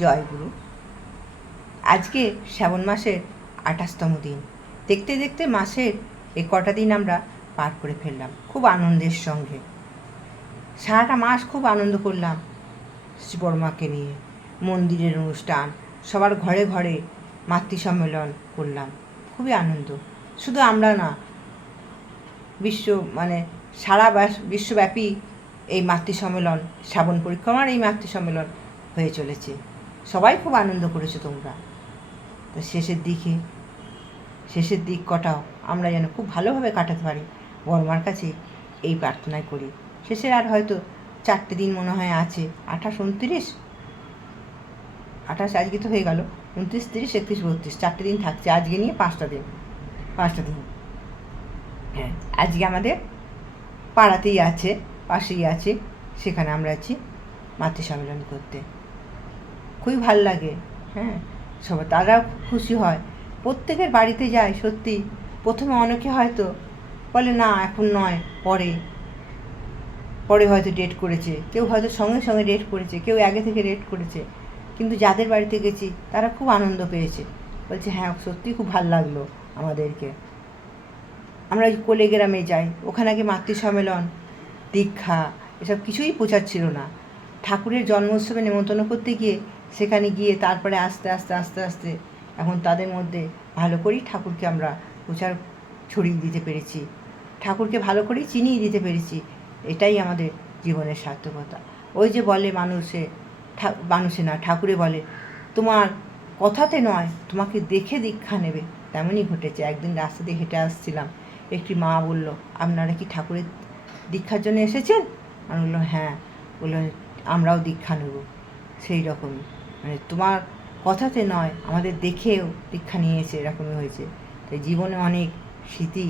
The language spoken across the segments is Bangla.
জয় গুরু। আজকে শ্রাবণ মাসের 28তম দিন। দেখতে দেখতে মাসের এই কটা দিন আমরা পার করে ফেললাম খুব আনন্দের সঙ্গে। সারাটা মাস খুব আনন্দ করলাম শ্রীবর্মাকে নিয়ে। মন্দিরের অনুষ্ঠান, সবার ঘরে ঘরে মাতৃ সম্মেলন করলাম, খুবই আনন্দ। শুধু আমরা না, সারা বিশ্বব্যাপী এই মাতৃ সম্মেলন, শ্রাবণ পরিক্রমার এই মাতৃ সম্মেলন হয়ে চলেছে। সবাই খুব আনন্দ করেছো তোমরা। তো শেষের দিক কটাও আমরা যেন খুব ভালোভাবে কাটাতে পারি, বর্মার কাছে এই প্রার্থনাই করি। শেষের আর হয়তো 4টে দিন মনে হয় আছে, 28, 29, 28 আজকে তো হয়ে গেল, 29, 30, 31, 32, 4টে দিন থাকছে। আজকে নিয়ে 5টা দিন। হ্যাঁ, আজকে আমাদের পাড়াতেই আছে, পাশেই আছে, সেখানে আমরা আছি মাতৃ সম্মেলন করতে। খুবই ভালো লাগে। হ্যাঁ, সবাই তারাও খুশি হয়। প্রত্যেকের বাড়িতে যায়। সত্যি প্রথমে অনেকে হয়তো বলে না এখন নয়, পরে হয়তো ডেট করেছে, কেউ হয়তো সঙ্গে সঙ্গে ডেট করেছে, কেউ আগে থেকে ডেট করেছে। কিন্তু যাদের বাড়িতে গেছি তারা খুব আনন্দ পেয়েছে, বলছে হ্যাঁ সত্যি খুব ভালো লাগলো আমাদেরকে। আমরা ওই কোলে গ্রামে যাই, ওখানে আগে মাতৃ সম্মেলন, দীক্ষা এসব কিছুই প্রচার ছিল না। ঠাকুরের জন্মোৎসবে নেমন্তন্ন করতে গিয়ে সেখানে গিয়ে তারপরে আস্তে আস্তে এখন তাদের মধ্যে ভালো করেই ঠাকুরকে আমরা প্রচার ছড়িয়ে দিতে পেরেছি, ঠাকুরকে ভালো করেই চিনিয়ে দিতে পেরেছি। এটাই আমাদের জীবনের সার্থকতা। ওই যে বলে মানুষে না, ঠাকুরে বলে তোমার কথাতে নয়, তোমাকে দেখে দীক্ষা নেবে। তেমনই ঘটেছে। একদিন রাস্তা দিয়ে হেঁটে আসছিলাম, একটি মা বলল আপনারা কি ঠাকুরের দীক্ষার জন্য এসেছেন? আমি বললাম হ্যাঁ। বললো আমরাও দীক্ষা নেব। সেই রকমই তোমার কথাতে নয়, আমাদের দেখেও দীক্ষা নিয়েছে, এরকমই হয়েছে। তাই জীবনে অনেক স্মৃতি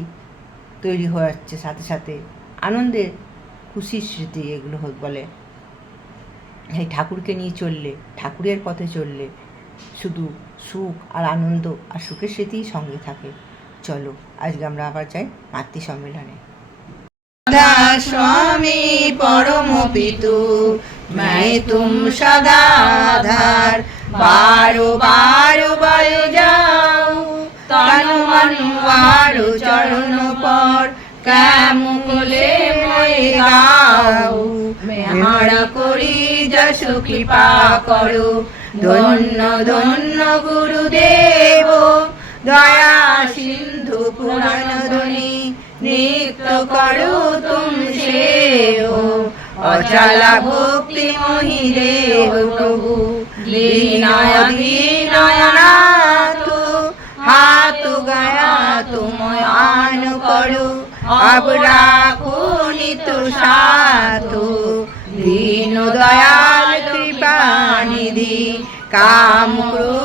তৈরি হয়ে যাচ্ছে, সাথে সাথে আনন্দের খুশির স্মৃতি এগুলো বলে। এই ঠাকুরকে নিয়ে চললে, ঠাকুরের পথে চললে শুধু সুখ আর আনন্দ আর সুখের স্মৃতিই সঙ্গে থাকে। চলো আজকে আমরা আবার যাই মাতৃ সম্মেলনে। स्वामी परम पितु मैं तुम सदा आधार, बारो बारो बल जाओ तनु मन वारो चरण पर मुकुले मैं गाओ। मैं हारा करी जस कृपा करो, धन्य धन्य गुरुदेव दया सिंधु पुराण ध्वनि नित्य करो तुम सेव। अचला भक्ति मोहि देव प्रभु दीनायनाथ, हाथ गया तुम आन करो, अब राखो नित साथ। दीन दयाल कृपा निधि काम क्रोध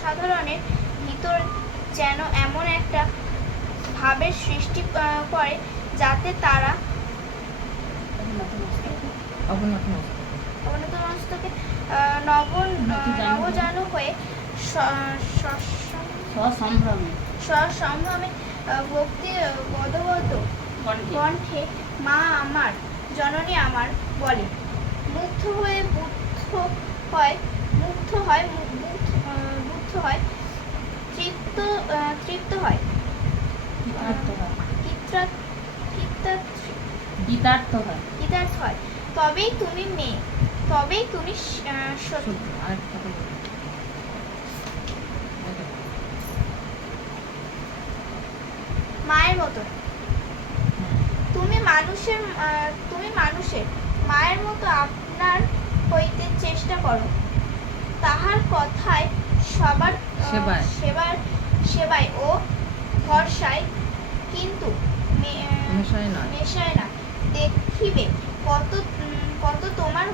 সাধারণের ভিতর যেন এমন একটা ভাবের সৃষ্টি করে যাতে তারা অবনতমস্তকে নবজানু হয়ে সসম্ভ্রমে ভক্তি বদ্ধ কণ্ঠে মা আমার, জননী আমার বলে। মুগ্ধ হয় তৃপ্ত হয়, গীতার্থ হয়। তবেই তুমি মেয়ে, তবেই তুমি মায়ের মতো। তুমি মানুষের মায়ের মতো আপনার হইতে চেষ্টা করো। তাহার কথায় সবার সেবায় ও ভরসায় কিন্তু মেশায় না। দেখিবে কত তোমার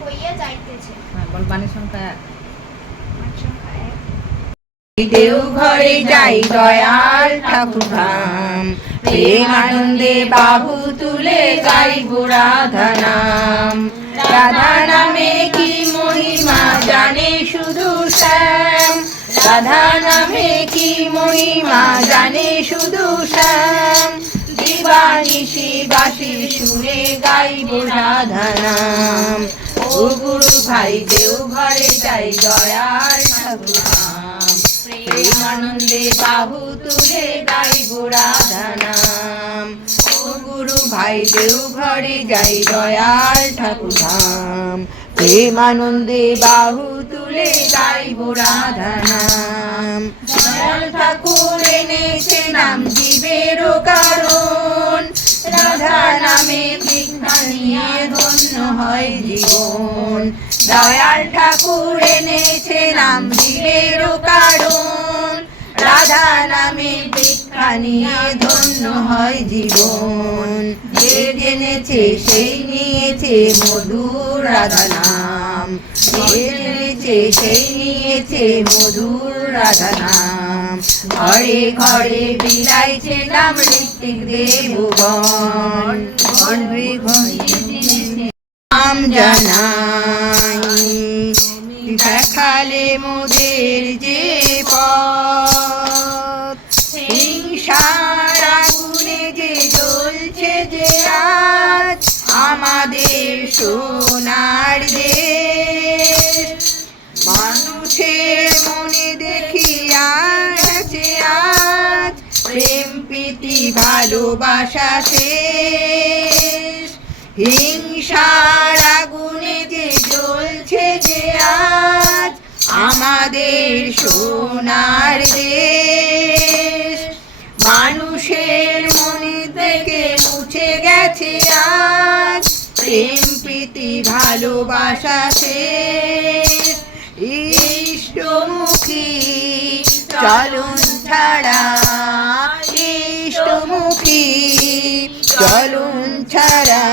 হইয়া যাইতেছে। বাণী সংখ্যা 1। দেও ঘরে যাই দয়াল ঠাকুর ধাম, প্রেমানন্দে বাহু তুলে গাইব রাধা নাম। রাধা নামে কি মহিমা জানে শুধু শ্যাম, রাধা নামে কি মহিমা জানে শুধু শ্যাম। দিবানিশি বাঁশির সুরে গাইব রাধা নাম। ও ও গুরু ভাই দেওঘরে যাই দয়াল ঠাকুর ধাম, প্রেমানন্দে বাহু তুলে গাইব রাধা নাম। ও গুরু ভাই দেওঘরে যাই দয়াল ঠাকুর ধাম, প্রেমানন্দে বাহু তুলে গাইব রাধা নাম। দয়াল ঠাকুর এনেছে নাম জীবেরও কারণ, রাধা নামে দীক্ষা নিয়ে ধন্য হয় জীবন। দয়াল ঠাকুর এনেছে নাম জীবেরও কারণ, রাধা নামে দীক্ষা নিয়ে ধন্য হয় জীবন। যে জেনেছে সেই নিয়েছে মধুর রাধা নাম, যে জেনেছে সেই নিয়েছে মধুর রাধা নাম। ঘরে ঘরে বিলাইছে নাম ঋত্বিক দেবগণ, ঘরে ঘরে নাম জানাই। দেখালে মোদের যে পথ, হিংসার আগুনে যে জ্বলছে যে আজ আমাদের সোনার দেশ। মানুষের মনে দেখি আছে আজ প্রেম প্রীতি ভালোবাসা শেষ। হিংসার আগুনে যে জ্বলছে যে আজ আমাদের সোনার দেশ। মানুষের মনে থেকে মুছে গেছে আজ প্রেম প্রীতি ভালোবাসা শেষ। ইষ্টমুখী চলন ছাড়া, ইষ্টমুখী চলন ছাড়া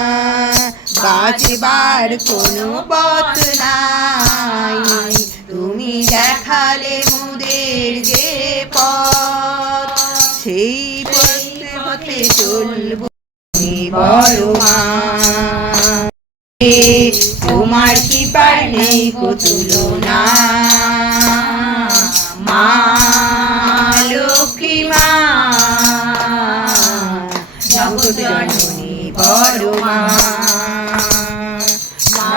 বাঁচবার কোনো পথ নাই। তুমি দেখালে মোদের যে পথ, সেই পথে পথে চলব বড় মা। তোমার কৃপার নেই কো তুলনা, মা লক্ষ্মী মা জগৎ জননী বড় মা। মা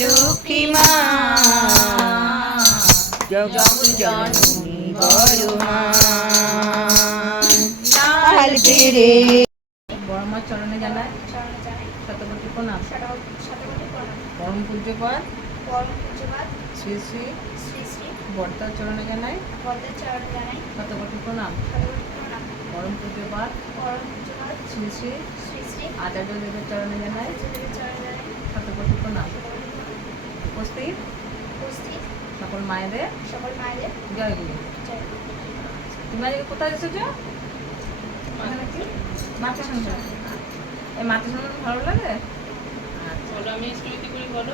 লক্ষ্মী মা জগৎ জননী বড় মা। লাল পেরে বড় মার চরণে জানায় শতকোটি প্রণাম। পরম পূজ্যপাদ শ্রী শ্রী বর্তার চরণে জানাই শতকোটি প্রণাম। পরম পূজ্যপাদ শ্রী শ্রী আচার্য দেবের চরণে জানাই শতকোটি প্রণাম। উপস্থিত সকল মায়েদের জয় গুরু। তুমি আজকে কোথায় এসেছো? মাতৃসংসার। এই মাতৃসংসার ভালো লাগে? বলো আমি স্টুডিওতে করি বলো।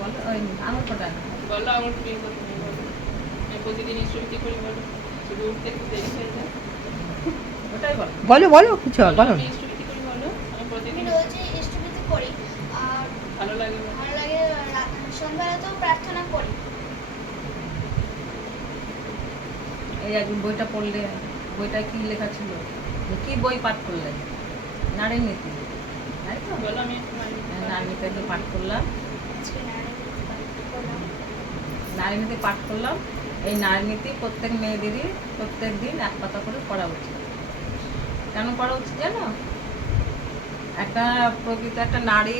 বলো ওই আঙুল ফোটা না বলো আমার বিয়ে করতে নেই বলো। আমি প্রতিদিন স্টুডিওতে করি বলো। শুধু উঠতে একটু দেরি হয়ে যায়। ওটাই বলো। বলো বলো কিছু আর বলো। আমি স্টুডিওতে করি বলো। আমি প্রতিদিন করি আর ভালো লাগে বলো। ভালো লাগে। সন্ধ্যাবেলাতেও প্রার্থনা করি। এই আজ বইটা পড়লে, বইটায় কি লেখা ছিল? কি বই পাঠ করলে? নারী নীতি, তাই তো? বলো আমি একটু নারী নীতি একটু পাঠ করলাম। আজকে নারী নীতি পাঠ করলাম। এই নারী নীতি প্রত্যেক মেয়েদেরই প্রত্যেক দিন এক পাতা করে পড়া উচিত। কেন পড়া উচিত জানো? একটা প্রকৃত একটা নারী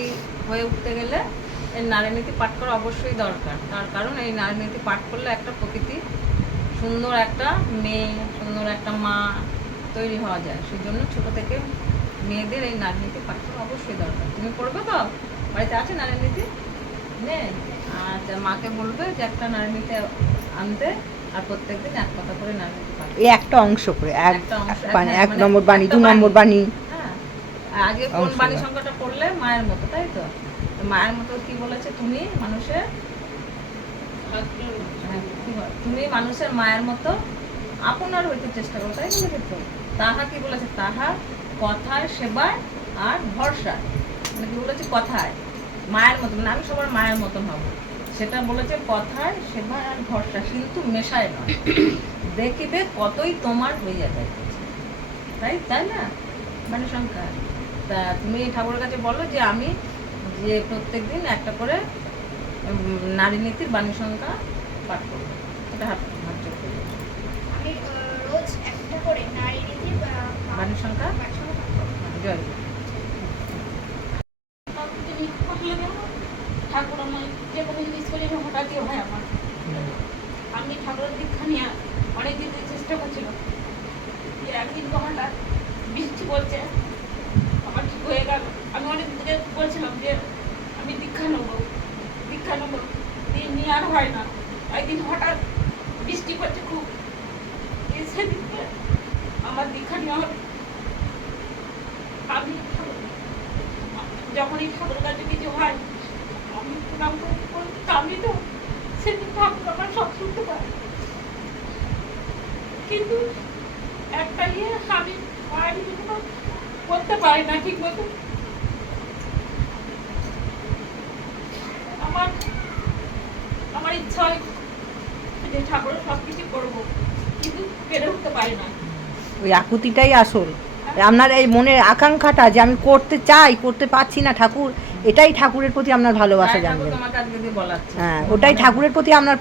হয়ে উঠতে গেলে এই নারী নীতি পাঠ করা অবশ্যই দরকার। তার কারণ এই নারী নীতি পাঠ করলে একটা প্রকৃতি সুন্দর একটা মেয়ে, সুন্দর একটা মা তৈরি হওয়া যায়। সেই জন্য ছোটো থেকে মেয়েদের এই নারী নীতি পাঠ করা অবশ্যই দরকার। তুমি পড়বে তো? বাড়িতে আছে নারী নীতি? নেই? আচ্ছা, মাকে বলবে যে একটা নারী নীতি আনতে, আর প্রত্যেকদিন এক কথা করে নারী নীতি পাঠ। এই একটা অংশ করে একটা অংশ, এক নম্বর বাণী, 2 নম্বর বাণী। হ্যাঁ, আগে কোন বাণী সংখ্যাটা পড়লে মায়ের মতো, তাই তো? মায়ের মতো কি বলেছে? তুমি মানুষের তুমি মানুষের মায়ের মতো আপনার হইতে চেষ্টা করো, তাই বলেছে তো? তাহা কি বলেছে? তাহা কথায় সেবায় আর ভরসা। মানে কি বলেছে? কথায় মায়ের মতো, মানে আমি সবার মায়ের মতন হবো, সেটা বলেছে কথায় সেবায় আর ভরসা, কিন্তু মেশায় নয়। দেখিবে কতই তোমার হইয়া যাইতেছে, তাই তাই না? মানে সংখ্যা। তা তুমি ঠাকুরের কাছে বলো যে আমি যে প্রত্যেক দিন একটা করে নারী নীতির বাণী সংখ্যা পাঠ করবো, এটা হাত জোর করবো। আমি রোজ একটা করে নারী নীতি বাণী সংখ্যা জয় গুরু। ঠাকুর আমার যে কোনো জিনিস করি হঠাৎ হয় আমার। আমি ঠাকুরের দীক্ষা নিয়ে অনেক দিন চেষ্টা করছিলাম, যে একদিন হঠাৎ বৃষ্টি পড়ছে, আমার ঠিক হয়ে গেল। আমি অনেক দিন থেকে বলছিলাম যে আমি দীক্ষা নেবো নিয়ে আর হয় না। একদিন হঠাৎ বৃষ্টি পড়ছে খুব, সেদিনকে আমার দীক্ষা নেওয়া হবে। আমি যখনই ঠাকুরের কাছে কিছু হয় আমি প্রণাম করি, আমি তো সেদিন ঠাকুর আমার সব শুনতে পারে। কিন্তু একটা আমি মায়ের জন্য করতে পারি না ঠিক মতো। আমার ইচ্ছা হয় যে ঠাকুরের সব কিছু করবো, কিন্তু পেরে উঠতে পারি না। ওই আকুতিটাই আসল। আপনার এই মনের আকাঙ্ক্ষাটা যে আমি করতে চাই, করতে পারছি না ঠাকুর, এটাই ঠাকুরের প্রতি আপনার ভালোবাসা ঠাকুর জানবেন। তোমাকে আজকে দিয়ে বলাচ্ছে। হ্যাঁ, ওটাই ঠাকুরের প্রতি আপনার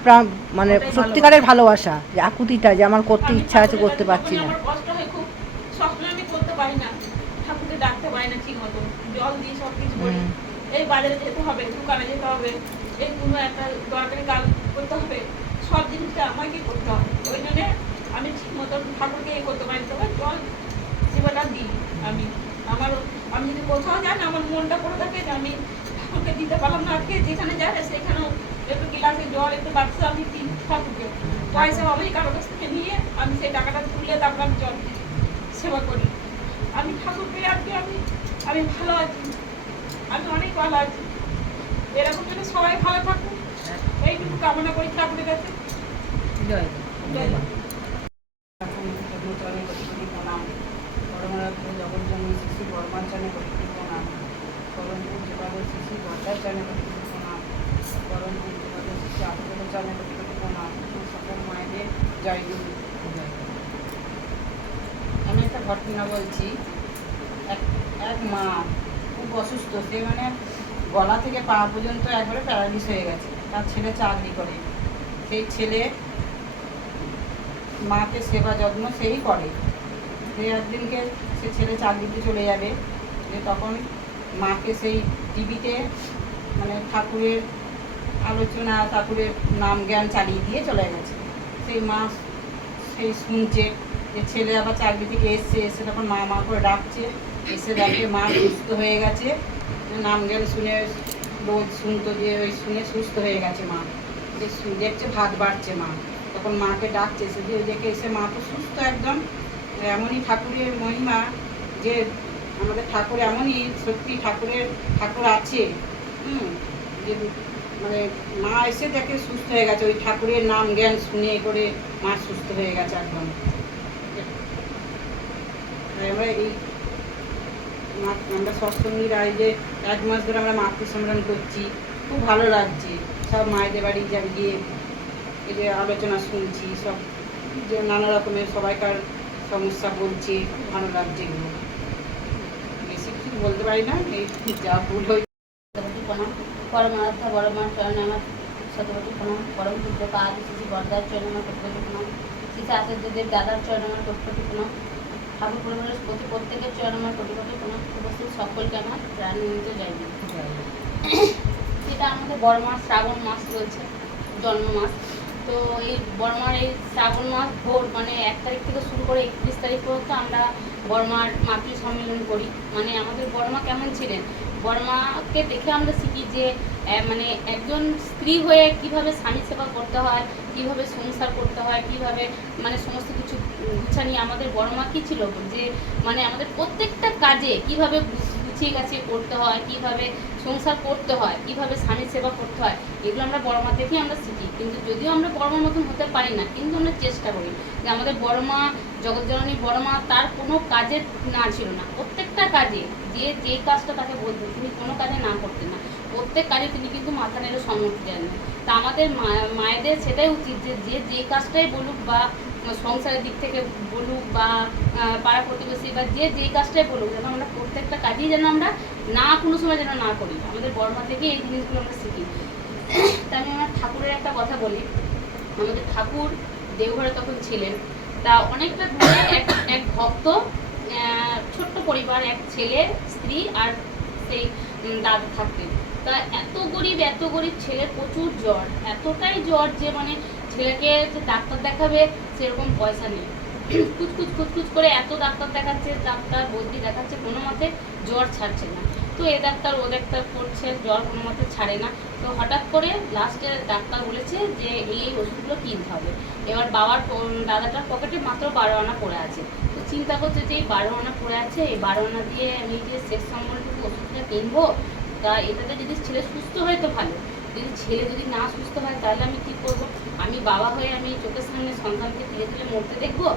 মানে ওটাই সত্যিকারের ভালোবাসা, যে আকুতিটা যে আমার করতে আমি ইচ্ছা আছে, ঠাকুরের করতে কাছে পারছি যখনই না। আমার কষ্ট হয় খুব, সবসময় আমি করতে পারি না, ঠাকুরকে ডাকতে পারি না ঠিক মতো, জল দিয়ে সব কিছু করি। এই বাজারে যেতে হবে, দোকানে যেতে হবে, এই কোনো একটা দরকারি কাজ করতে হবে, সব জিনিসটা আমাকে করতে হবে। ওই জন্য আমি ঠিক মতো ঠাকুরকে করতে পারি। তবে জল সেবাটা দিই আমি। আমি যদি কোথাও যাই না, আমার মনটা করে থাকে যে আমি ঠাকুরকে দিতে পারলাম না, আজকে যেখানে যাবে সেখানেও একটু গ্লাসে জল, একটু বাক্স আমি দিই ঠাকুরকে। পয়সা আমি কারো কাছ থেকে নিয়ে আমি সেই টাকাটা তুলে তারপর আমি জল দিই, সেবা করি। আমি ঠাকুরকে আজকে আমি ভালো আছি, আমি অনেক ভালো আছি। এরকম যেন সবাই ভালো থাকুক এইটুকু কামনা করি ঠাকুরের কাছে। জয় গুরু। জয় গুরু। জগজ্জননী শ্রী বর্মাচরণে কোটি প্রণাম। করমপুর যোগাযোগ শ্রী ভদ্রাচরণে কোটি প্রণাম। করমপুর যোগাযোগ শ্রী আত্মচরণে কোটি প্রণাম। সকল মায়েদের জয় গুরু। আমি একটা ঘটনা বলছি। এক মা খুব অসুস্থ, সে মানে গলা থেকে পা পর্যন্ত একবারে প্যারালিস হয়ে গেছে। তার ছেলে চাকরি করে, সেই ছেলে মাকে সেবা যত্ন সেই করে। সে একদিনকে সে ছেলে চাকরিতে চলে যাবে, যে তখন মাকে সেই টিভিতে মানে ঠাকুরের আলোচনা, ঠাকুরের নাম জ্ঞান চালিয়ে দিয়ে চলে গেছে। সেই মা সেই শুনছে যে ছেলে আবার চাকরি থেকে এসে তখন মা মা করে ডাকছে, এসে দেখে মা সুস্থ হয়ে গেছে। নাম জ্ঞান শুনে রোজ শুনতো, যে ওই শুনে সুস্থ হয়ে গেছে মা, যে দেখছে ভাত বাড়ছে মা। তখন মাকে ডাকছে, এসে যে দেখে এসে মা তো সুস্থ একদম। এমনই ঠাকুরের মহিমা, যে আমাদের ঠাকুর এমনই, সত্যি ঠাকুর আছে। যে মানে মা এসে দেখে সুস্থ হয়ে গেছে, ওই ঠাকুরের নাম জ্ঞান শুনে করে মা সুস্থ হয়ে গেছে একদম। আমরা সৎসঙ্গীর যে 1 মাস ধরে আমরা মাতৃ সম্মেলন করছি, খুব ভালো লাগছে। সব মায়েদের বাড়ি যাবে গিয়ে এই যে আলোচনা শুনছি, সব যে নানা রকমের সবাইকার সমস্যা বলছে, খুব ভালো লাগছে এগুলো। বেশি কিছু বলতে পারি না, এই যা ভুল হয়েছে। প্রণাম। পরমারাধ্যা বড়মার চরণে আমার শতকোটি প্রণাম। পরম পূজ্য পাদ শ্রী বরদার চরণে আমার কোটি প্রণাম। শ্রী আচার্যদের দাদার চরণে আমার কোটি প্রণাম। ঠাকুর পরিবারের প্রত্যেকের চরণে আমার কোটি প্রণাম। উপস্থিত সকলকে আমার প্রাণ নিমিত্ত জয় দিই। এটা আমাদের বড় মাস, শ্রাবণ মাস চলছে, জন্ম মাস। তো এই বড়মার এই শ্রাবণ মাস ভোর মানে 1 তারিখ থেকে শুরু করে 31 তারিখ পর্যন্ত আমরা বড়মার মাতৃ সম্মেলন করি। মানে আমাদের বড়মা কেমন ছিলেন, বড়মাকে দেখে আমরা শিখি যে মানে একজন স্ত্রী হয়ে কিভাবে স্বামী সেবা করতে হয়, কিভাবে সংসার করতে হয়, কিভাবে মানে সমস্ত কিছু গুছানিয়ে আমাদের বড়মা কী ছিল, যে মানে আমাদের প্রত্যেকটা কাজে কিভাবে গুছিয়ে গাছিয়ে করতে হয়, কিভাবে সংসার করতে হয়, কিভাবে স্বামী সেবা করতে হয়, এগুলো আমরা বড়মা দেখেই আমরা শিখি। কিন্তু যদিও আমরা বড়মার মতন হতে পারি না, কিন্তু আমরা চেষ্টা করি যে আমাদের বড়মা, জগৎজননী বড়মা, তার কোনো কাজের না ছিল না। প্রত্যেকটা কাজে যে কাজটা তাকে বলতেন, তিনি কোনো কাজে না করতেন না। প্রত্যেক কাজে তিনি কিন্তু মাথা নেড়ে সম্মতি দেন। তা আমাদের মায়েদের সেটাই উচিত যে যে কাজটাই বলুক, বা সংসারের দিক থেকে বলুক, বা পাড়া প্রতিবেশী বা যে কাজটাই বলুক, যেন আমরা করতে প্রত্যেকটা কাজেই যেন আমরা না কোনো সময় যেন না করি, আমাদের বড় মা থেকে এই জিনিসগুলো আমরা শিখি। তা আমি আমার ঠাকুরের একটা কথা বলি। আমাদের ঠাকুর দেওঘরে তখন ছিলেন, তা অনেকটা দূরে এক ভক্ত, ছোট্ট পরিবার, এক ছেলে, স্ত্রী আর সেই দাদা থাকতেন। তা এত গরিব ছেলের প্রচুর জ্বর, এতটাই জ্বর যে মানে ছেলেকে যে ডাক্তার দেখাবে সেরকম পয়সা নেই। খুচখুচ করে এত ডাক্তার দেখাচ্ছে, ডাক্তার বদ্যি দেখাচ্ছে, কোনো মতে জ্বর ছাড়ছে না। তো এ ডাক্তার ও ডাক্তার করছে, জ্বর কোনো মতে ছাড়ে না। তো হঠাৎ করে লাস্টে ডাক্তার বলেছে যে এই ওষুধগুলো কিনতে হবে। এবার বাবার দাদাটার পকেটে মাত্র 12 আনা পড়ে আছে। তো চিন্তা করছে যে এই 12 আনা পড়ে আছে, এই 12 আনা দিয়ে আমি যে শেষ সম্বন্ধে ওষুধটা কিনবো, তা এটাতে যদি ছেলে সুস্থ হয় তো ভালো, ছেলে যদি না সুস্থ হয় তাহলে আমি কী করবো? আমি বাবা হয়ে আমি চোখের সামনে সন্তানকে ধীরে মরতে দেখবো?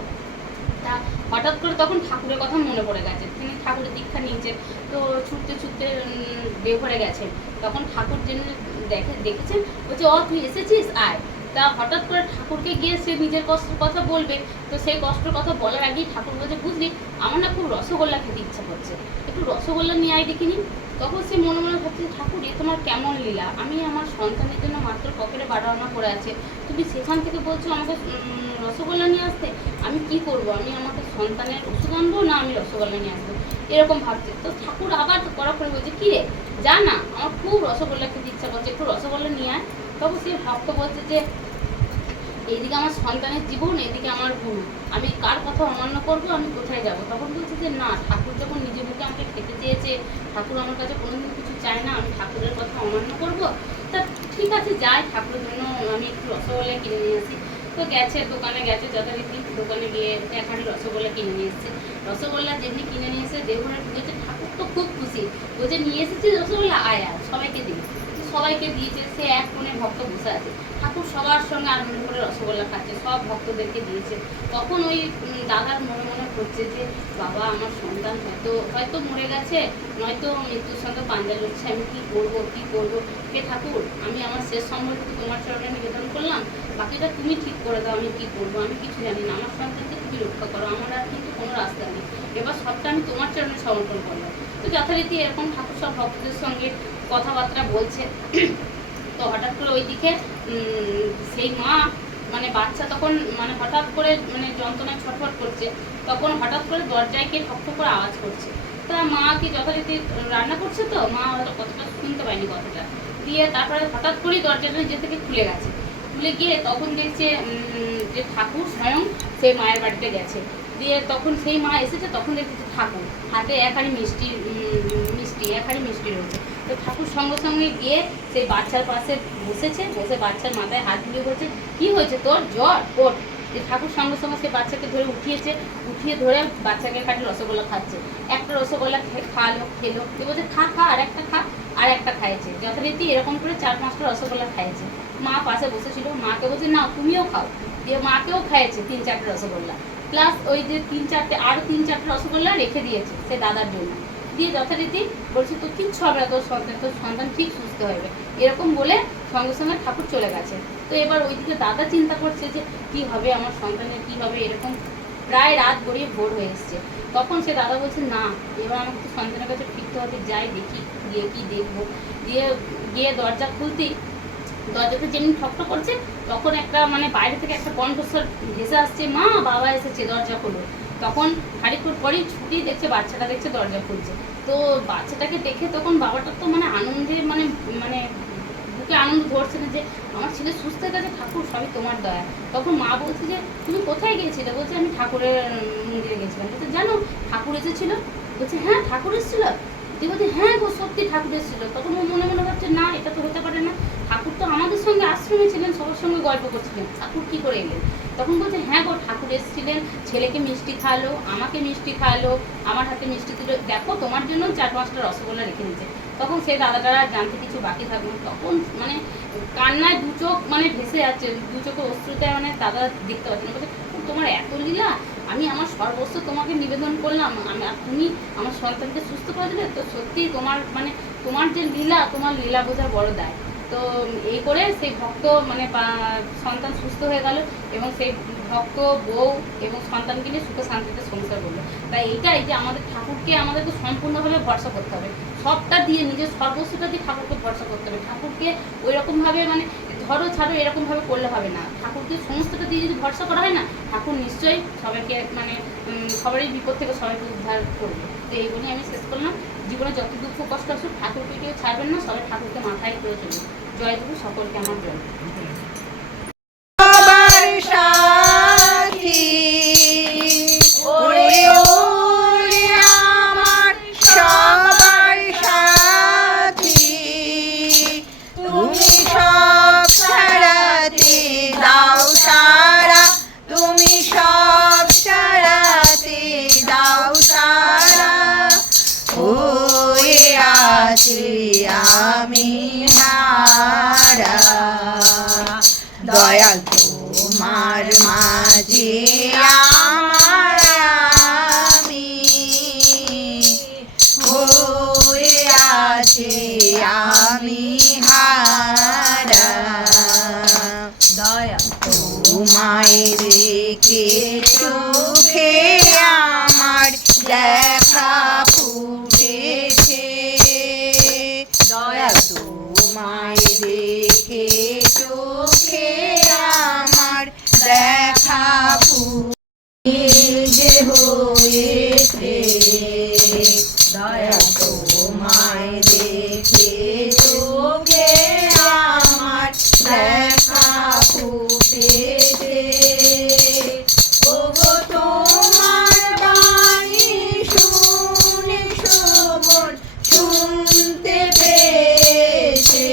তা হঠাৎ করে তখন ঠাকুরের কথা মনে পড়ে গেছে, তিনি ঠাকুরের দীক্ষা নিয়েছেন। তো ছুটতে দেওঘরে গেছেন। তখন ঠাকুর যেন দেখেছেন, বলছে তুই এসেছিস, আয়। তা হঠাৎ করে ঠাকুরকে গিয়ে সে নিজের কষ্টের কথা বলবে। তো সেই কষ্টের কথা বলার আগেই ঠাকুর বলছে, বুঝলি আমার না খুব রসগোল্লা খেতে ইচ্ছা করছে, একটু রসগোল্লা নিয়ে আয় দেখিনি। তখন সে মনে ভাবছে, ঠাকুর এ তোমার কেমন লীলা, আমি আমার সন্তানের জন্য মাত্র পকেটে 12 আনা পড়ে আছে, তুমি সেখান থেকে বলছো আমাকে রসগোল্লা নিয়ে আসতে, আমি কি করব? আমি আমাকে সন্তানের ওষুধ আনবো না আমি রসগোল্লা নিয়ে আসবো, এরকম ভাবছে। তো ঠাকুর আবার করার পরে বলছে, কি রে যা না, আমার খুব রসগোল্লা খেতে ইচ্ছা করছে, একটু রসগোল্লা নিয়ে আয়। তখন সে ভক্ত বলছে যে এইদিকে আমার সন্তানের জীবন, এদিকে আমার গুরু, আমি কার কথা অমান্য করবো, আমি কোথায় যাব? তখন বলছে যে না, ঠাকুর যখন নিজে মুখে আমাকে খেতে চেয়েছে, ঠাকুর আমার কাছে কোনোদিন কিছু চায় না, আমি ঠাকুরের কথা অমান্য করব? তা ঠিক আছে যাই, ঠাকুরের জন্য আমি একটু রসগোল্লা কিনে নিয়ে আসি। তো গেছে, দোকানে গেছে, যথারীতি দোকানে গিয়ে এখানে রসগোল্লা কিনে নিয়ে এসছে। রসগোল্লা যেমনি কিনে নিয়ে এসে দেওঘরে ঢুকেছে, ঠাকুর তো খুব খুশি, বলছে নিয়ে এসেছি রসগোল্লা, আয় সবাইকে দিই। সবাইকে দিয়েছে, সে এক কোণে ভক্ত বসে আছে, ঠাকুর সবার সঙ্গে আনন্দ করে রসগোল্লা খাচ্ছে, সব ভক্তদেরকে দিয়েছে। তখন ওই দাদার মনে করছে যে বাবা আমার সন্তান হয়তো মরে গেছে, নয়তো মৃত্যুর সঙ্গে পাঞ্জা লড়ছে, আমি কি করবো? হে ঠাকুর, আমি আমার শেষ সম্বন্ধে তোমার চরণে নিবেদন করলাম, বাকিটা তুমি ঠিক করে দাও, আমি কি করবো? আমি কিছু জানি না, আমার সন্তানকে তুমি রক্ষা করো, আমার আর কিন্তু কোনো রাস্তা নেই, এবার সবটা আমি তোমার চরণে সমর্পণ করলাম। তো যথারীতি এরকম ঠাকুর সব ভক্তদের সঙ্গে কথাবার্তা বলছে। তো হঠাৎ করে ওইদিকে সেই মা মানে বাচ্চা তখন মানে হঠাৎ করে মানে যন্ত্রণায় ছটফট করছে, তখন হঠাৎ করে দরজায় কে ঠক করে আওয়াজ করছে। তা মা কি যথারীতি রান্না করছে, তো মা হয়তো কথাটা শুনতে পায়নি কথাটা, দিয়ে তারপরে হঠাৎ করেই দরজাটা নিজে থেকে খুলে গেছে। খুলে গিয়ে তখন দেখছে যে ঠাকুর স্বয়ং সেই মায়ের বাড়িতে গেছে। দিয়ে তখন সেই মা এসেছে, তখন দেখছে ঠাকুর হাতে এক হাঁড়ি মিষ্টি রয়েছে। তো ঠাকুর সঙ্গে গিয়ে সেই বাচ্চার পাশে বসেছে, বসে বাচ্চার মাথায় হাত দিয়ে বলছে, কি হয়েছে তোর, জ্বর ওঠ। যে ঠাকুর সঙ্গে সে বাচ্চাকে ধরে উঠিয়ে ধরে বাচ্চাকে খাটি রসগোল্লা খাচ্ছে। একটা রসগোল্লা খেলো, এ বলছে খা আর একটা খাইছে। যথারীতি এরকম করে 4-5টা রসগোল্লা খাইছে। মা পাশে বসেছিল, মাকে বলছে না তুমিও খাও, দিয়ে মাকেও খাইছে 3-4টে রসগোল্লা, প্লাস ওই যে 3-4টে রসগোল্লা রেখে দিয়েছে সে দাদার জন্য। দিয়ে যথারীতি বলছে তো কিচ্ছু হবে না, তোর সন্তান ঠিক সুস্থ হবে, এরকম বলে সঙ্গে ঠাকুর চলে গেছে। তো এবার ওইদিকে দাদা চিন্তা করছে যে কি হবে আমার সন্তানের, কি হবে, এরকম প্রায় রাত গড়িয়ে ভোর হয়ে এসছে। তখন সে দাদা বলছে না, এবার আমাকে তো সন্তানের কাছে ফিরতে হবে, যাই দেখি গিয়ে কি দেখবো। গিয়ে দরজা খুলতেই দরজাতে যেমনি ঠকঠক করছে, তখন একটা মানে বাইরে থেকে একটা কণ্ঠস্বর ভেসে আসছে, মা বাবা এসেছে, দরজা খোলো। তখন খানিকক্ষণ পরেই ছুটি দেখছে, বাচ্চাটা দেখছে দরজা খুলছে। তো বাচ্চাটাকে দেখে তখন বাবাটার তো মানে আনন্দে মানে বুকে আনন্দ ধরছে না যে আমার ছেলে সুস্থ হয়ে গেছে, ঠাকুর সবই তোমার দয়া। তখন মা বলছে যে তুমি কোথায় গিয়েছিলে? বলছে আমি ঠাকুরের মন্দিরে গেছিলাম। বলছে জানো ঠাকুর এসেছিল? বলছে হ্যাঁ ঠাকুর এসেছিল। দিয়ে বলছে হ্যাঁ গো সত্যি ঠাকুর এসেছিল। তখন ও মনে ভাবছে না এটা তো হতে পারে না, ঠাকুর তো আমাদের সঙ্গে আশ্রমে ছিলেন, সবার সঙ্গে গল্প করছিলেন, ঠাকুর কী করে এলেন? তখন বলছে হ্যাঁ গো ঠাকুর এসেছিলেন, ছেলেকে মিষ্টি খাওয়ালো, আমাকে মিষ্টি খাওয়ালো, আমার হাতে মিষ্টি তুলে, দেখো তোমার জন্য 4-5টা রসগোল্লা রেখে দিয়েছে। তখন সেই দাদাটারা জানতে কিছু বাকি থাকলো, তখন মানে কান্নায় 2 চোখ মানে ভেসে যাচ্ছে, 2 চোখে অশ্রুতে মানে দাদা দেখতে পাচ্ছেন। বলছে তোমার এত লীলা, আমি আমার সর্বস্ব তোমাকে নিবেদন করলাম, তুমি আমার সন্তানকে সুস্থ করে দিলে, তো সত্যি তোমার মানে তোমার যে লীলা, তোমার লীলা বোঝার বড় দায়। তো এই করে সেই ভক্ত মানে সন্তান সুস্থ হয়ে গেল এবং সেই ভক্ত বউ এবং সন্তানকে নিয়ে সুখে শান্তিতে সংসার করলো। তাই এইটাই যে আমাদের ঠাকুরকে আমাদেরকে সম্পূর্ণভাবে ভরসা করতে হবে, সবটা দিয়ে নিজের সর্বস্বটা দিয়ে ঠাকুরকে ভরসা করতে হবে। ঠাকুরকে ওই রকমভাবে মানে ধরো ছাড়ো এরকমভাবে করলে হবে না। ঠাকুরকে সমস্তটা দিয়ে যদি ভরসা করা হয় না, ঠাকুর নিশ্চয়ই সবাইকে মানে সবারই বিপদ থেকে সবাইকে উদ্ধার করবে। তো এই বলেই আমি শেষ করলাম। জীবনে যত দুঃখ কষ্ট আসুক ঠাকুরকে কেউ ছাড়বেন না, সবাই ঠাকুরকে মাথায় করে চলবে। জয় গুরু, সকলকে আমার জয়। সবার সাথী ওরে ওরে আমার সবার সাথী, তুমি সব সারাতে দাও সারা, তুমি সব সারাতে দাও সারা, হয়ে আছি আমি হারা, দয়াল তোমার মাঝে আমার আমি হয়ে আছি আমি হারা, দয়াল তোমায় দেখে চোখে আমার দেখা ফুটেছে, দয়াল তোমায় দেখে চোখে আমার দেখা ফুটে হয়েছে, দয়াল তোমায় দেখে চোখে আমার দেখা ফুটেছে, ওগো তোমার বাণী শুনে শোভন শুনতে পেয়েছে,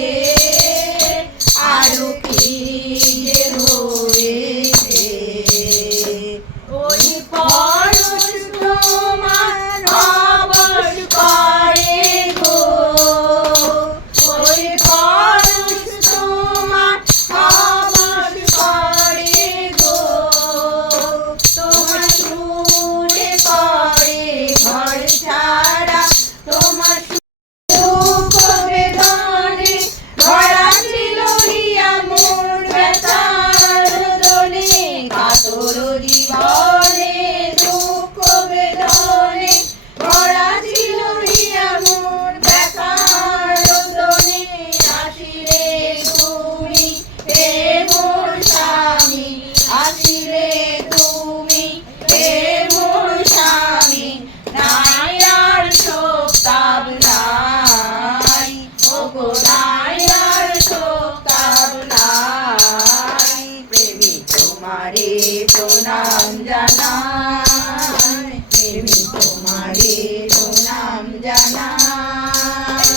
আরো কি যে হয়েছে, ওই পরশ তোমার অবশ করে গো, ওই পরশ তোমার অবশ করে গো, তোমার সুরে করে ঘর ছাড়া, তোমার দুঃখ বেদনে ভরা ছিল হিয়া মোর ব্যথার দোলে, কাতর জীবনে দুঃখ বেদনে ভরা ছিল হিয়া মোর ব্যথার দোলে, আসিলে তুমি হে মোর স্বামী, আসিলে তুমি হে মোর স্বামী, নাই আর শোকতাপ নাই, ওগো নাই আর শোকতাপ নাই, প্রেমী তোমারে প্রণাম জানাই, প্রেমী তোমারে প্রণাম জানাই,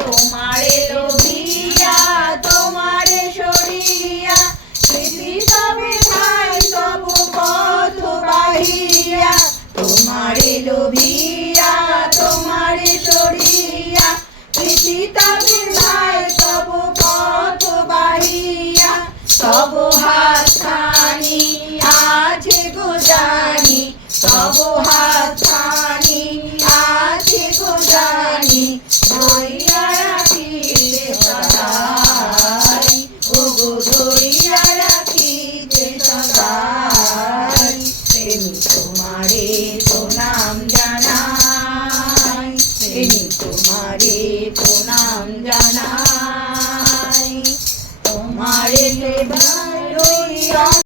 তোমারে লোভিয়া তোমারে সরিয়া স্মৃতি তবে ভাই তব পথ বাহিয়া, তোমারে লোভিয়া তোমারে সরিয়া স্মৃতি তবে ভাই তব পথ বাহিয়া, তব হাত খানি আছে গো জানি, তব হাত খানি আছে গো জানি, ধরিয়া রাখিতে সদাই, ওগো ধরিয়া রাখিতে সদাই, প্রেমী তোমারে